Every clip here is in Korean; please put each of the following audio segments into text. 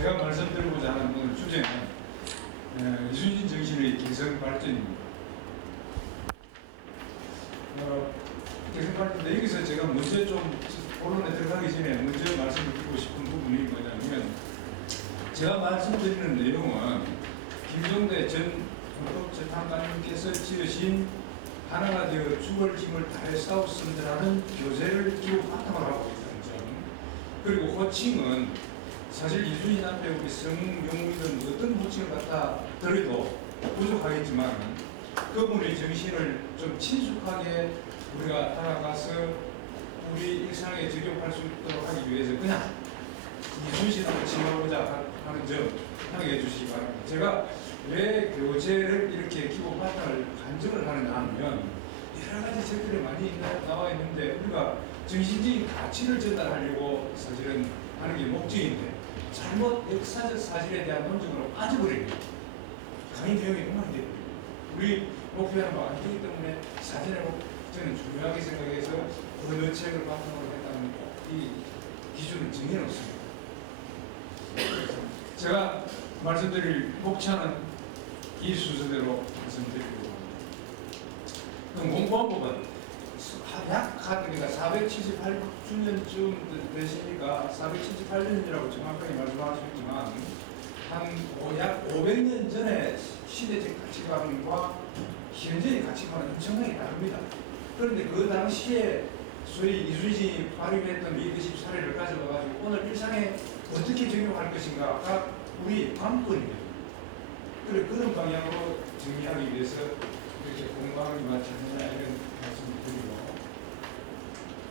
제가 말씀드리고자 하는 오늘 주제는 이순신 정신의 개성 발전입니다. 개성 발전인데 여기서 제가 먼저 좀 본론에 들어가기 전에 먼저 말씀드리고 싶은 부분이 뭐냐면, 제가 말씀드리는 내용은 김종대 전 헌법재판관님께서 지으신 하나가 되어 죽을 힘을 다해 싸웠음이라는 교재를 기호 바탕으로 하고 있다는 점, 그리고 호칭은 사실 이순신 앞에 우리 성명이든 어떤 호칭을 갖다 들어도 부족하겠지만 그분의 정신을 좀 친숙하게 우리가 다가가서 우리 일상에 적용할 수 있도록 하기 위해서 그냥 이순신으로 칭하고자 하는 점 양해해 주시기 바랍니다. 제가 왜 교재를 이렇게 기본 바탕을 간증을 하느냐 하면, 여러 가지 책들이 많이 나와 있는데 우리가 정신적인 가치를 전달하려고 사실은 하는 게 목적인데, 잘못 역사적 사실에 대한 논증으로 빠져버립니다. 강의 내용이 너무 안 됩니다. 우리 목표하는 바가 안 되기 때문에 사전에 저는 중요하게 생각해서 어느 책을 바탕으로 했다는 이 기준을 정해놓습니다. 제가 말씀드릴 목차는 이 순서대로 말씀드리고, 공부법은 약 478주년쯤 되시니까 478년이라고 정확하게 말씀하셨지만 약 500년 전에 시대적 가치관과 현재의 가치관은 엄청나게 다릅니다. 그런데 그 당시에 소위 이순신이 발휘했던 리더십 사례를 가져와가지고 오늘 일상에 어떻게 적용할 것인가가 우리 관건입니다. 그런 방향으로 정리하기 위해서 이렇게 공방을 마쳤느냐 이런 말씀을 드리고,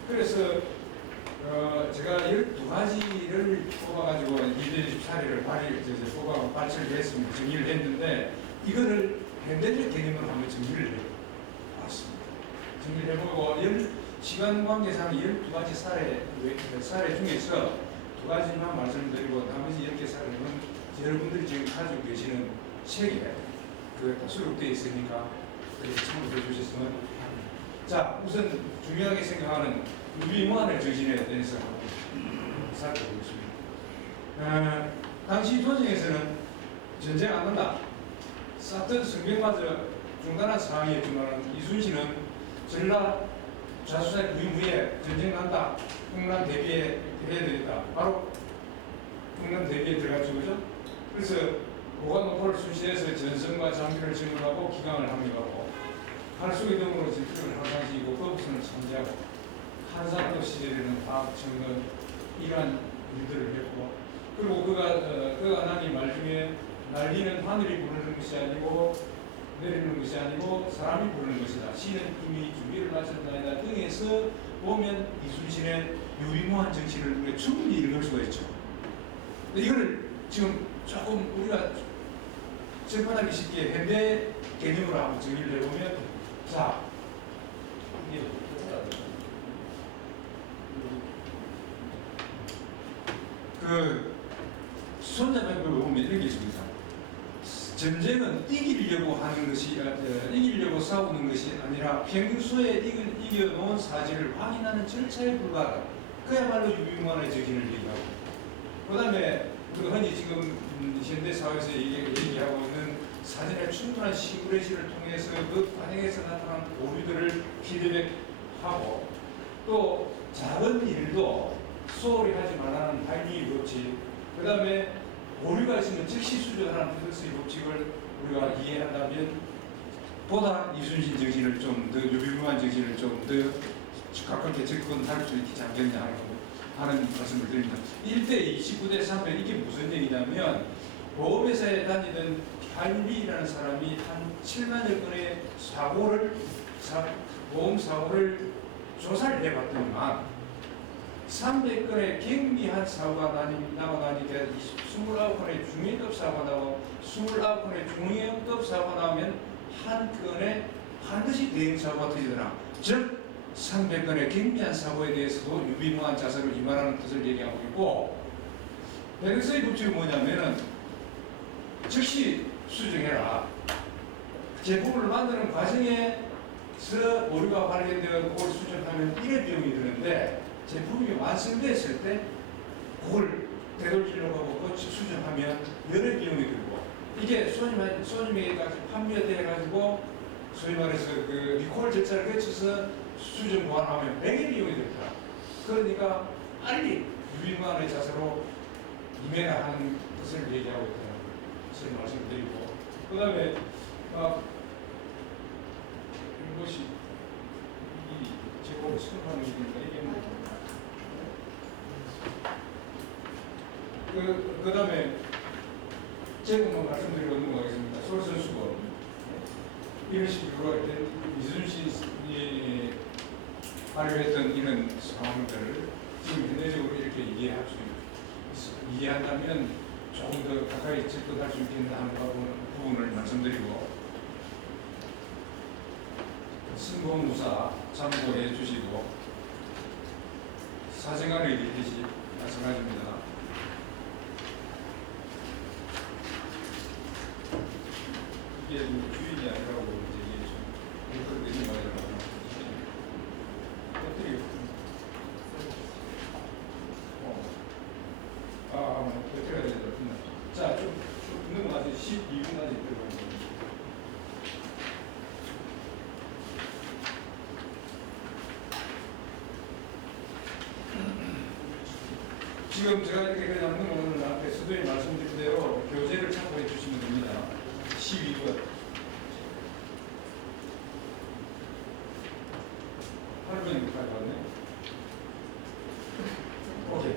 그래서 제가 12가지를 뽑아가지고 리더십 사례를 뽑아 발표를 했습니다. 정리를 했는데 이거를 현대적 개념으로 한번 정리를 해봤습니다. 정리를 해보고 시간 관계상 12가지 사례 중에서 2가지만 말씀드리고 나머지 10개 사례는 여러분들이 지금 가지고 계시는 책에 다 수록되어 있으니까 참고해 주셨으면 합니다. 자, 우선 중요하게 생각하는 유비무환의 정신에 대해서 살펴보겠습니다. 당시 조정에서는 전쟁 안 한다, 쌌던 성병마저 중단한 상황이었지만 이순신은 전라 좌수사의 부임 후에 전쟁 난다, 흥남 대비에 해야 되겠다, 바로 흥남 대비에 들어갔죠, 그죠? 그래서 고관노포를 수시해서 전선과 장비를 증언하고 기강을 합류하고 칼수기 등으로 전투를 항상시키고 거부선을 참지하고 한산도 시절에는 과학 청건 이러한 일들을 했고, 그리고 그가 남긴 말 중에 날리는 하늘이 부르는 것이 아니고 내리는 것이 아니고 사람이 부르는 것이다, 신은 이미 준비를 마쳤나이다 등에서 보면 이순신의 유비무환 정신을 우리가 충분히 읽을 수가 있죠. 이거를 지금 조금 우리가 접근하기 쉽게 현대 개념으로 한번 정리를 해보면, 자, 이게 손자병법에 보면 이런 게 있습니다. 전쟁은 이기려고 하는 것이, 이기려고 싸우는 것이 아니라 평소에 이겨놓은 사실을 확인하는 절차에 불과하다. 그야말로 유비무환의 정신을 얘기하고, 그 다음에 흔히 지금 현대 사회에서 얘기하고 있는 사전에 충분한 시뮬레이션을 통해서 그 과정에서 나타난 오류들을 피드백하고, 또 작은 일도 소홀히 하지 말라는 하이니 법칙, 그 다음에 오류가 있으면 즉시 수정하는 피드스의 법칙을 우리가 이해한다면 보다 이순신 정신을 좀 더, 유비무환 정신을 좀 더 가깝게 접근할 수 있지 않겠냐 하는 말씀을 드립니다. 1대 29대 300 이게 무슨 얘기냐면, 보험회사에 다니던 할리라는 사람이 한 7만여 건의 보험사고를 조사를 해봤더니만 300건의 경미한 사고가 나고 나니까 29건의 중위급 사고가 나고 29건의 중형급 사고가 나오면 한 건에 반드시 대형사고가 터지더라. 즉 300건의 경미한 사고에 대해서도 유비무환 자살을 임하라는 뜻을 얘기하고 있고, 베르크스의 법칙은 뭐냐면은 즉시 수정해라. 제품을 만드는 과정에서 오류가 발견되어 그걸 수정하면 1회 비용이 드는데 제품이 완성됐을 때 그걸 되돌리려고 하고 수정하는 이게 손님에게까지 판매돼 가지고 소위 말해서 그 리콜 절차를 거쳐서 수준 보완하면 매일 이용이 됩니다. 그러니까 빨리 유인만의 자세로 임해야 하는 것을 얘기하고 있다는 것을 말씀드리고, 그 다음에 이것이 이 제목을 수록하는 것이니까 이게 그 다음에 제목만 말씀드리고 넘어가겠습니다. 솔선수범 이런 식으로 이순신이 발휘했던 이런 상황들을 지금 현대적으로 이렇게 이해한다면 조금 더 가까이 접근할 수 있겠나 하는 부분을 말씀드리고, 승공무사 참고해 주시고 사생활에 있듯이 마찬가지입니다. 이게 주인이 아니라고 이제 좀 그렇게 말이라고 어떻게 어떻게 해야 되나? 자, 좀 넘어가서 12분까지 들어가는 지금 제가 이렇게 그냥 오늘 앞에 수도에 말씀드린 대로 교재를 참고해 주시면 됩니다. 12번. 8번까지 왔네. 오케이.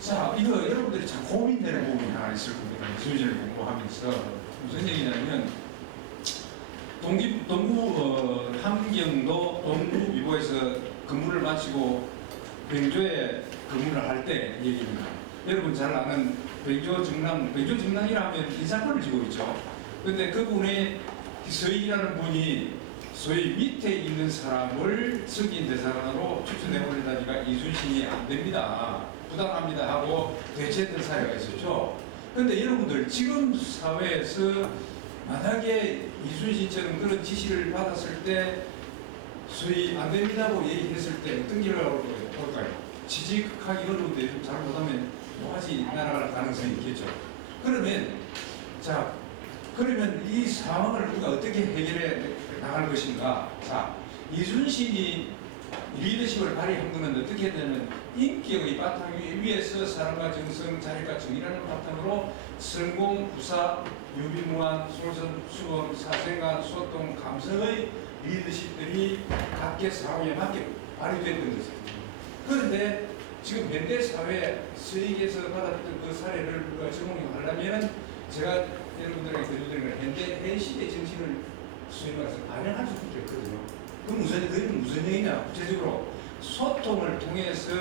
자, 이거 여러분들이 참 고민되는 부분이 하나 있을 겁니다. 이순신을 공부하면서 무슨 얘기냐면 함경도 동부비보에서 근무를 마치고 병조에 근무를 할 때 얘기입니다. 여러분 잘 아는 병조정랑이라 하면 인사권을 지고 있죠. 근데 그분의 서희라는 분이 소위 밑에 있는 사람을 승진 대사관으로 추천해 보내다니까 이순신이 안 됩니다, 부당합니다 하고 대체했던 사례가 있었죠. 근데 여러분들 지금 사회에서 만약에 이순신처럼 그런 지시를 받았을 때 소위 안 됩니다고 얘기했을 때 어떤 결과가 올까요? 취직하기 어려운데 좀 잘못하면 뭐하지 날아갈 가능성이 있겠죠. 그러면 이 상황을 우리가 어떻게 해결해 나갈 것인가? 자, 이순신이 리더십을 발휘한 것은 어떻게 했냐면 인격의 바탕 위에서 사랑과 정성, 자력과 정의라는 바탕으로 성공, 부사, 유비무한, 솔선수범, 사생활, 소통, 감성의 리더십들이 각계 상황에 맞게 발휘됐던 것입니다. 그런데 지금 현대 사회 서익에서 받았던 그 사례를 우리가 적용하려면 제가 여러분들에게 드리는 현시대 정신을 소위 말해서 반영할 수밖에 없거든요. 그건 무슨 얘기냐? 구체적으로 소통을 통해서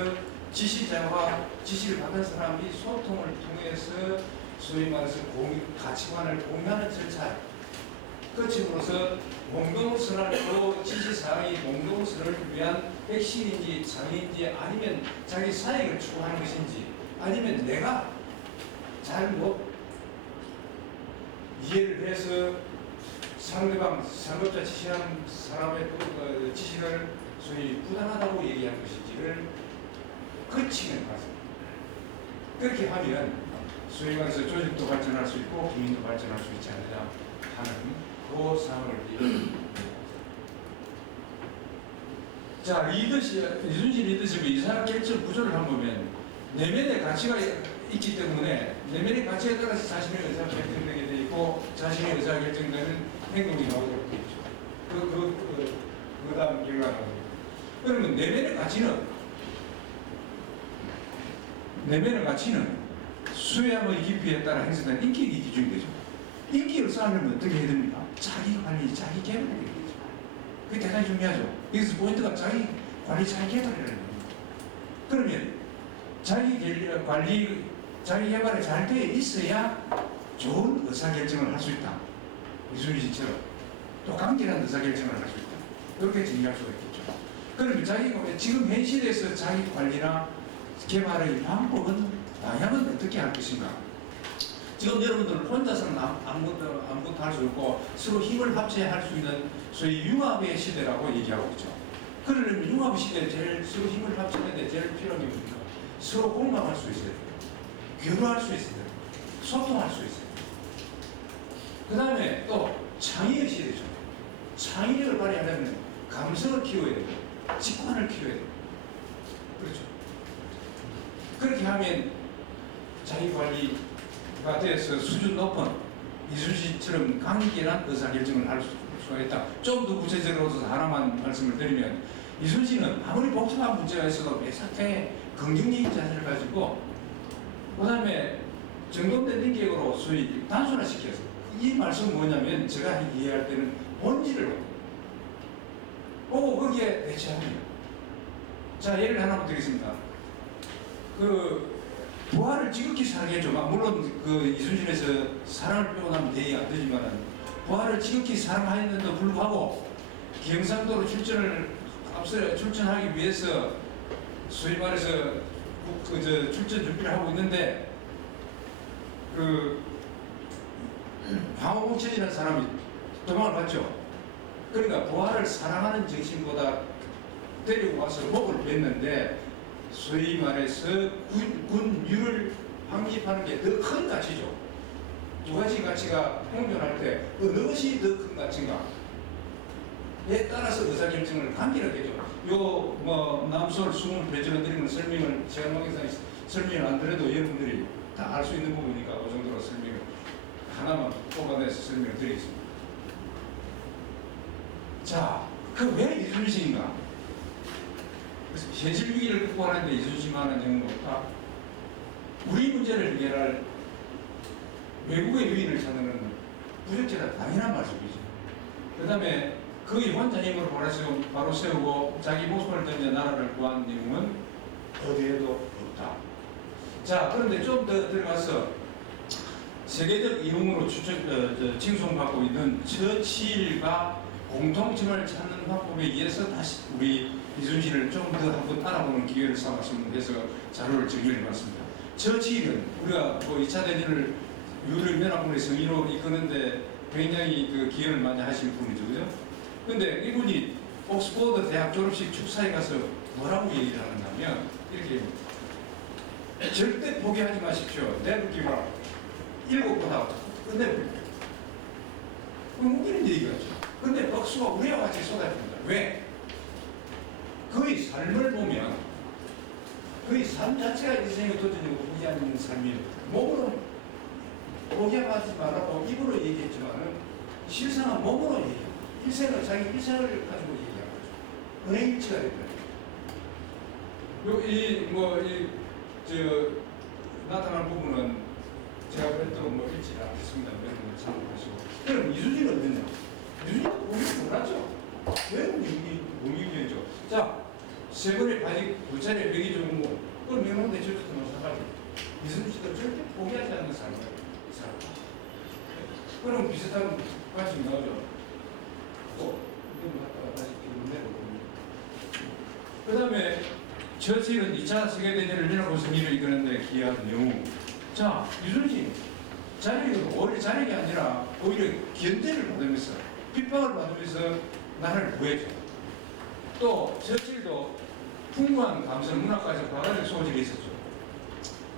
지시자와 지시를 받은 사람이 소통을 통해서 소위 말해서 가치관을 공유하는 절차, 끝으로서 공동선언으로 지시사항이 공동선언을 위한 핵심인지 장애인지 아니면 자기 사익을 추구하는 것인지 아니면 내가 잘못 이해를 해서 상대방 상급자 지시하는 사람의 지시를 소위 부당하다고 얘기한 것인지를 거치는 과정입니다. 그렇게 하면 소위 말해서 조직도 발전할 수 있고 개인도 발전할 수 있지 않느냐 하는 그 상황을 얘기합니다. 자, 이순신 리더십의 의사결정 구조를 한번 보면 내면의 가치가 있기 때문에 내면의 가치에 따라서 자신의 의사결정되게 돼 있고 자신의 의사결정되는 행동이 나오도록 되어 있죠. 그 다음 결과가 나옵니다. 그러면 내면의 가치는 수양의 깊이에 따라 행사된 인격이 기준이 되죠. 인격을 쌓으려면 어떻게 해야 됩니까? 자기 관리, 자기 개발이 되겠죠. 그게 대단히 중요하죠. 여기서 포인트가 자기 관리, 자기 개발이라는 겁니다. 그러면 자기 관리, 자기 개발이 잘 되어 있어야 좋은 의사결정을 할 수 있다. 이순신처럼 또 강렬한 의사결정을 할 수 있다. 그렇게 정의할 수가 있겠죠. 그러면 자기가 지금 현 시대에서 자기 관리나 개발의 방향은 어떻게 할 것인가? 지금 여러분들 혼자서는 아무것도 할 수 없고 서로 힘을 합쳐야 할 수 있는 소위 융합의 시대라고 얘기하고 있죠. 그러려면 융합의 시대에 서로 힘을 합치는데 제일 필요한 게 뭡니까? 서로 공감할 수 있어야 돼요. 교류할 수 있어야 돼요. 소통할 수 있어야 돼요. 그 다음에 또 창의의식이 되죠. 창의력을 발휘하려면 감성을 키워야 되고 직관을 키워야 되고 그렇죠. 그렇게 하면 자기관리가 돼서 수준 높은 이순신처럼 강렬한 의사결정을 할 수가 있다. 좀 더 구체적으로 하나만 말씀을 드리면 이순신은 아무리 복잡한 문제가 있어도 매사에 긍정적인 자세를 가지고 그 다음에 정돈된 인격으로 소위 단순화시켜서 이 말씀은 뭐냐면 제가 이해할 때는 본질을 보고 거기에 대처합니다. 자, 예를 하나 드리겠습니다. 그 부하를 지극히 사랑해줘. 물론 그 이순신에서 사랑을 표현하면 대의 안 되지만은 부하를 지극히 사랑하였는데도 불구하고 경상도로 출전하기 위해서 소위 말해서 출전 준비를 하고 있는데 황호봉천이라는 사람이 도망을 갔죠. 그러니까 부하를 사랑하는 정신보다 데리고 와서 목을 뱉는데 소위 말해서 군유를 확립하는 게 더 큰 가치죠. 두 가지 가치가 공존할 때 어느 것이 더 큰 가치인가? 에 따라서 의사결정을 간결하게 해줘. 남솔 수문 배제로 드리는 설명을 시간관계상 설명을 안 드려도 여러분들이 다 알 수 있는 부분이니까 그 정도로 설명을 하나만 뽑아내서 설명을 드리겠습니다. 자, 그 왜 이순신인가? 현실 위기를 극복하는데 이순신만한 경우는 없다. 우리 문제를 해결할 외국의 유인을 찾는 것은 부적절한 당연한 말씀이죠. 그 다음에 거의 혼자 힘으로 바로 세우고 자기 목숨을 던져 나라를 구한 내용은 어디에도 없다. 자, 그런데 좀 더 들어가서 세계적 이용으로 칭송받고 있는 처칠과 공통점을 찾는 방법에 의해서 다시 우리 이순신을 좀 더 한번 알아보는 기회를 삼았으면 해서 자료를 정리해봤습니다. 처칠은 우리가 2차 대전을 유럽 연합군의 승리로 이끄는데 굉장히 기여를 많이 하신 분이죠, 그죠? 근데 이분이 옥스퍼드 대학 졸업식 축사에 가서 뭐라고 얘기를 하느냐면 이렇게 절대 포기하지 마십시오. Never give up. 7번 하고 끝내버립니다. 웃기는 얘기가죠. 근데 박수가 우리와 같이 쏟아집니다. 왜? 그의 삶을 보면 그의 삶 자체가 인생의 도전이고 포기하는 삶이에요. 몸으로 포기하지 말라고 입으로 얘기했지만은 실상은 몸으로 얘기해요. 자기 일생을 가지고 얘기하는 거죠. 은행일치가 됐다. 나타난 부분은 제가 별도 일치를 않겠습니다. 여러분 참고하시고. 그럼 이순신은 어땠냐? 이순신은 공익 몰랐죠. 왜 공익이었죠? 자, 세 번의 바지, 두 차례 백이 좋은 거, 그걸 명문대 저주도 마찬가지. 이순신도 절대 포기하지 않는 사람이에요. 이 사람. 그럼 비슷한 관심이 나오죠. 그 다음에 처칠은 2차 세계대전을 연합군 승리를 이끄는데 기여한 영웅. 자, 이순신 오히려 자력이 아니라 오히려 견제를 받으면서 핍박을 받으면서 나라를 구해줘. 또 처칠도 풍부한 감성 문학까지 과학적 소질이 있었죠.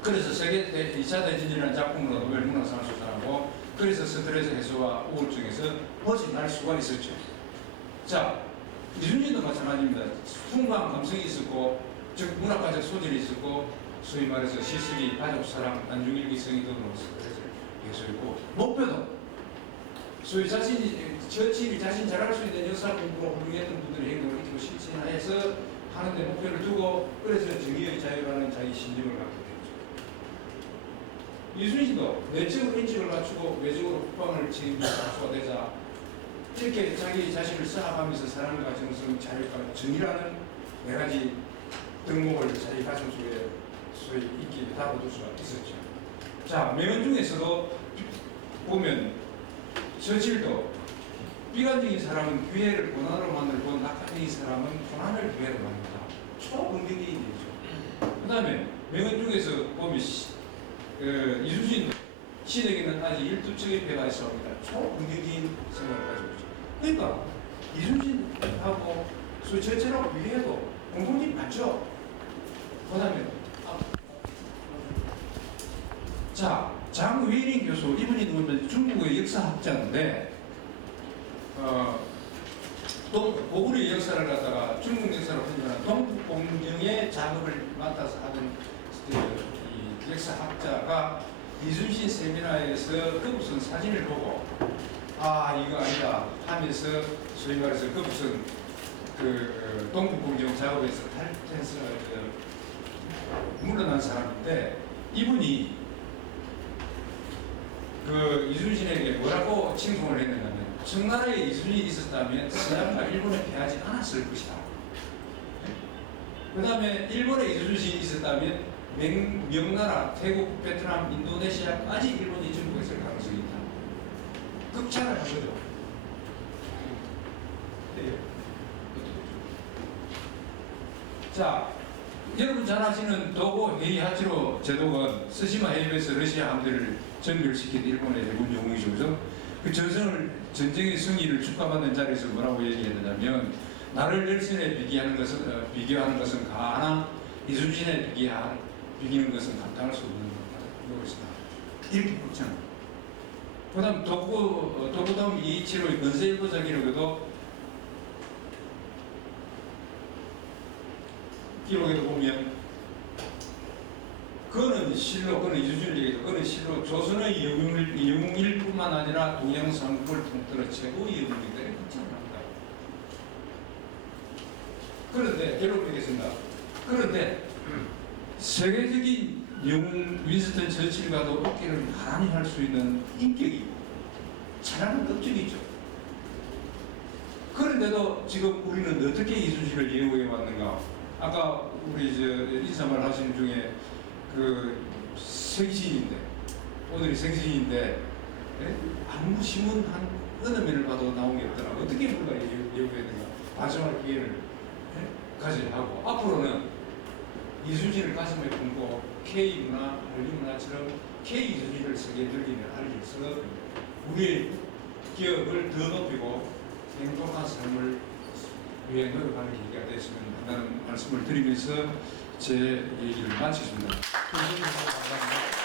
그래서 2차 대전이라는 작품으로 노벨 문학상을 수상하고 그래서 스트레스 해소와 우울증에서 벗어날 수가 있었죠. 자, 이순신도 마찬가지입니다. 풍부한 감성이 있었고 즉 문학가적 소질이 있었고 소위 말해서 시쓰기, 가족사랑, 안중일기성이 등으로 스트레스를 해소했고 목표도 소위 처칠이 자신 잘할 수 있는 역사 공부로 훌륭했던 분들의 행동을 익히고 실천해서 하는데 목표를 두고 그래서 정의의 자유라는 자기 신념을 갖게 됐죠. 이순신도 내적으로 인식을 갖추고 외적으로 국방을 책임질 가수가 되자 이렇게 자기 자신을 쌓아가면서 사랑과 정성, 자율과 정의라는 4가지 덕목을 자기 가슴 속에 소위 있게 담아둘 수가 있었죠. 자, 명언 중에서도 보면 처칠도 비관적인 사람은 기회를 고난으로 만들고 낙관적인 사람은 고난을 기회로 만든다. 초긍정적인 얘기죠. 그 다음에 명언 중에서 보면 이순신 시댁에는 아직 12척의 배가 있어옵니다. 초긍정적인 생각을 가지고 있죠. 그러니까 이순신하고 처칠하고 비교해도 공통점이 많죠. 그 다음에 자, 장웨이링 교수, 이분이 누구냐면 중국의 역사학자인데 또 고구려의 역사를 갖다가 중국 역사로 판단한 동북공정의 작업을 맡아서 하는 이 역사학자가 이순신 세미나에서 그 무슨 사진을 보고 아 이거 아니다 하면서 소위 말해서 그 무슨 그 동북공정 작업에서 탈퇴해서 물러난 사람인데 이분이 그 이순신에게 뭐라고 칭송을 했느냐면 청나라에 이순신이 있었다면 서양과 일본에 패하지 않았을 것이다. 그 다음에 일본에 이순신이 있었다면 명나라, 태국, 베트남, 인도네시아까지 일본이 정복했을 가능성이 있다. 극찬을 한 거죠. 네. 자, 여러분 잘 아시는 도고 헤이하치로 제독은 스시마 해협에서 러시아 함대를 전멸시킨 일본의 해군 영웅이죠. 그죠? 그 전쟁의 승리를 축하받는 자리에서 뭐라고 얘기했느냐면 나를 열신에 비교하는 것은 가나 이순신에 비기는 것은 감당할 수 없는 것이다. 이렇게 그렇잖아. 그 다음 도구담 이이치로의 건세일보자기록에도 기록에도 보면 그는 실로, 그는 이순신을 얘기해서 그는 실로 조선의 영웅일 뿐만 아니라 동양 삼국을 통틀어 최고의 영웅이다. 이렇게 합니다. 그런데 결론을 내겠습니다. 그런데 세계적인 영웅 윈스턴 처칠과도 어깨를 나란히 할 수 있는 인격이 잘하는 업적이 있죠. 그런데도 지금 우리는 어떻게 이순신을 예우해 왔는가? 아까 우리 인사말 하시는 중에 그 생신인데 오늘이 생신인데 예? 아무 신문 한 어느 면을 봐도 나온 게 없더라. 어떻게 우리가 예우했는가? 반성할 기회를 예? 가져야 하고 앞으로는 이순신을 가슴에 품고 K문화, 한류문화처럼 K이순신을 세계에 들리며 알려서 우리의 기업을 더 높이고 행복한 삶을 위해 노력하는 계기가 됐으면 한다는 말씀을 드리면서 제 얘기를 마치겠습니다. 감사합니다.